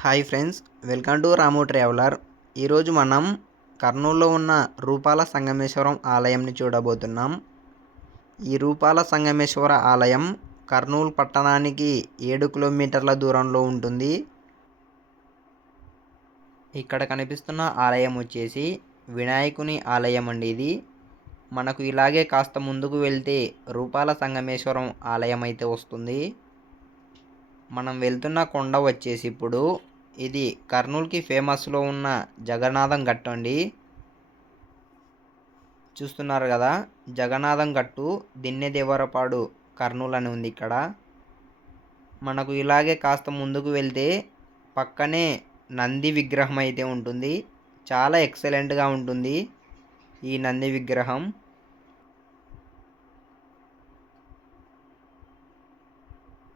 Hi friends welcome to Ramu traveller. ఈరోజు మనం కర్నూలులో ఉన్న రూపాల సంగమేశ్వరం ఆలయంని చూడబోతున్నాం. ఈ రూపాల సంగమేశ్వర ఆలయం కర్నూలు పట్టణానికి ఏడు కిలోమీటర్ల దూరంలో ఉంటుంది. ఇక్కడ కనిపిస్తున్న ఆలయం వచ్చేసి వినాయకుని ఆలయం అండి ఇది. మనకు ఇలాగే కాస్త ముందుకు వెళ్తే రూపాల సంగమేశ్వరం ఆలయం అయితే వస్తుంది. మనం వెళ్తున్న కొండ వచ్చేసి ఇప్పుడు ఇది కర్నూలుకి ఫేమస్లో ఉన్న జగన్నాథం గట్టు అండి. చూస్తున్నారు కదా జగన్నాథం గట్టు దిన్నెదేవరపాడు కర్నూలు అని ఉంది ఇక్కడ. మనకు ఇలాగే కాస్త ముందుకు వెళ్తే పక్కనే నంది విగ్రహం అయితే ఉంటుంది. చాలా ఎక్సలెంట్గా ఉంటుంది ఈ నంది విగ్రహం.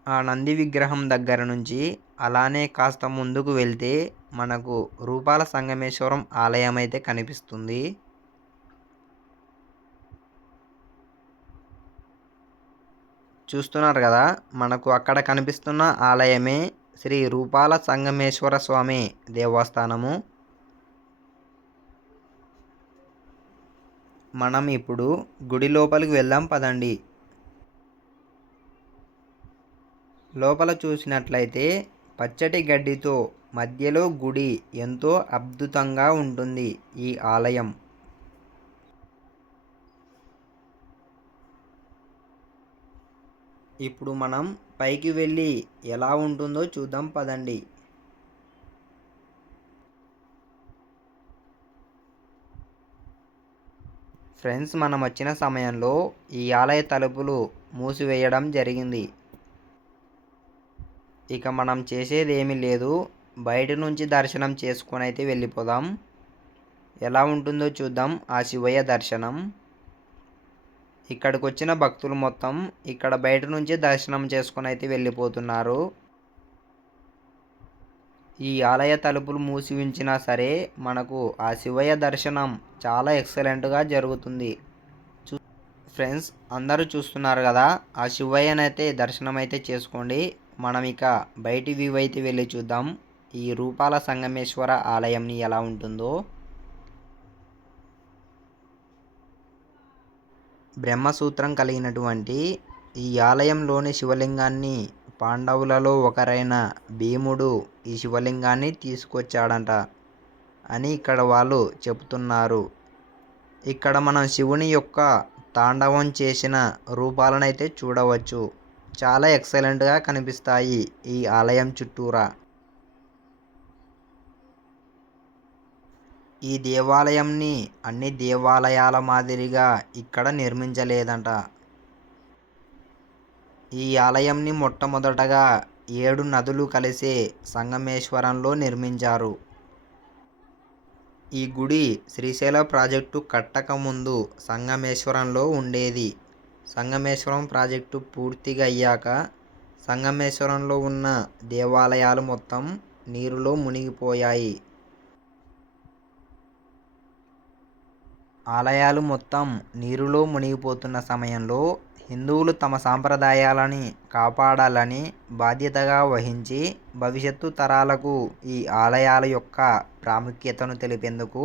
ఆ నంది విగ్రహం దగ్గర నుంచి అలానే కాస్త ముందుకు వెళ్తే మనకు రూపాల సంగమేశ్వరం ఆలయం అయితే కనిపిస్తుంది. చూస్తున్నారు కదా మనకు అక్కడ కనిపిస్తున్న ఆలయమే శ్రీ రూపాల సంగమేశ్వర స్వామి దేవస్థానము. మనం ఇప్పుడు గుడి లోపలికి వెళ్దాం పదండి. లోపల చూసినట్లయితే పచ్చటి గడ్డితో మధ్యలో గుడి ఎంతో అద్భుతంగా ఉంటుంది ఈ ఆలయం. ఇప్పుడు మనం పైకి వెళ్ళి ఎలా ఉంటుందో చూద్దాం పదండి. ఫ్రెండ్స్ మనం వచ్చిన సమయంలో ఈ ఆలయ తలుపులు మూసివేయడం జరిగింది. ఇక మనం చేసేది ఏమీ లేదు. బయట నుంచి దర్శనం చేసుకొని అయితే వెళ్ళిపోదాం. ఎలా ఉంటుందో చూద్దాం ఆ శివయ్య దర్శనం. ఇక్కడికి వచ్చిన భక్తులు మొత్తం ఇక్కడ బయట నుంచి దర్శనం చేసుకొని అయితే వెళ్ళిపోతున్నారు. ఈ ఆలయ తలుపులు మూసి ఉంచినా సరే మనకు ఆ శివయ్య దర్శనం చాలా ఎక్సలెంట్గా జరుగుతుంది. చూ ఫ్రెండ్స్ అందరూ చూస్తున్నారు కదా ఆ శివయ్యనైతే దర్శనం అయితే చేసుకోండి. మనం ఇక బయటి వ్యూ అయితే వెళ్ళి చూద్దాం. ఈ రూపాల సంగమేశ్వర ఆలయంని ఎలా ఉంటుందో. బ్రహ్మసూత్రం కలిగినటువంటి ఈ ఆలయంలోని శివలింగాన్ని పాండవులలో ఒకరైన భీముడు ఈ శివలింగాన్ని తీసుకొచ్చాడంట అని ఇక్కడ వాళ్ళు చెబుతున్నారు. ఇక్కడ మనం శివుని యొక్క తాండవం చేసిన రూపాలనైతే చూడవచ్చు. చాలా ఎక్సలెంట్గా కనిపిస్తాయి ఈ ఆలయం చుట్టూరా. ఈ దేవాలయంని అన్ని దేవాలయాల మాదిరిగా ఇక్కడ నిర్మించలేదంట. ఈ ఆలయంని మొట్టమొదటగా ఏడు నదులు కలిసే సంగమేశ్వరంలో నిర్మించారు. ఈ గుడి శ్రీశైల ప్రాజెక్టు కట్టక ముందు సంగమేశ్వరంలో ఉండేది. సంగమేశ్వరం ప్రాజెక్టు పూర్తిగా అయ్యాక సంగమేశ్వరంలో ఉన్న దేవాలయాలు మొత్తం నీరులో మునిగిపోయాయి. ఆలయాలు మొత్తం నీరులో మునిగిపోతున్న సమయంలో హిందువులు తమ సాంప్రదాయాలని కాపాడాలని బాధ్యతగా వహించి భవిష్యత్తు తరాలకు ఈ ఆలయాల యొక్క ప్రాముఖ్యతను తెలిపేందుకు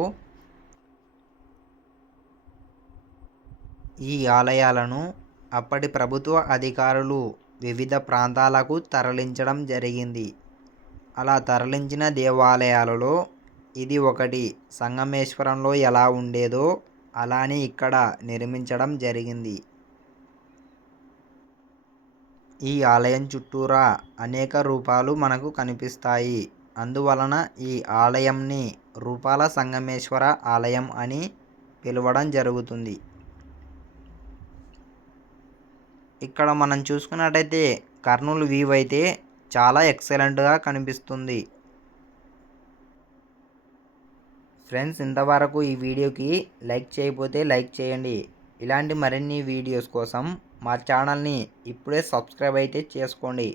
ఈ ఆలయాలను అప్పటి ప్రభుత్వ అధికారులు వివిధ ప్రాంతాలకు తరలించడం జరిగింది. అలా తరలించిన దేవాలయాలలో ఇది ఒకటి. సంగమేశ్వరంలో ఎలా ఉండేదో అలానే ఇక్కడ నిర్మించడం జరిగింది. ఈ ఆలయం చుట్టూరా అనేక రూపాలు మనకు కనిపిస్తాయి. అందువలన ఈ ఆలయంని రూపాల సంగమేశ్వర ఆలయం అని పిలవడం జరుగుతుంది. ఇక్కడ మనం చూసుకున్నట్టయితే కర్నూలు వ్యూ అయితే చాలా ఎక్సలెంట్గా కనిపిస్తుంది. ఫ్రెండ్స్ ఇంతవరకు ఈ వీడియోకి లైక్ చేయకపోతే లైక్ చేయండి. ఇలాంటి మరిన్ని వీడియోస్ కోసం మా ఛానల్ని ఇప్పుడే సబ్స్క్రైబ్ అయితే చేసుకోండి.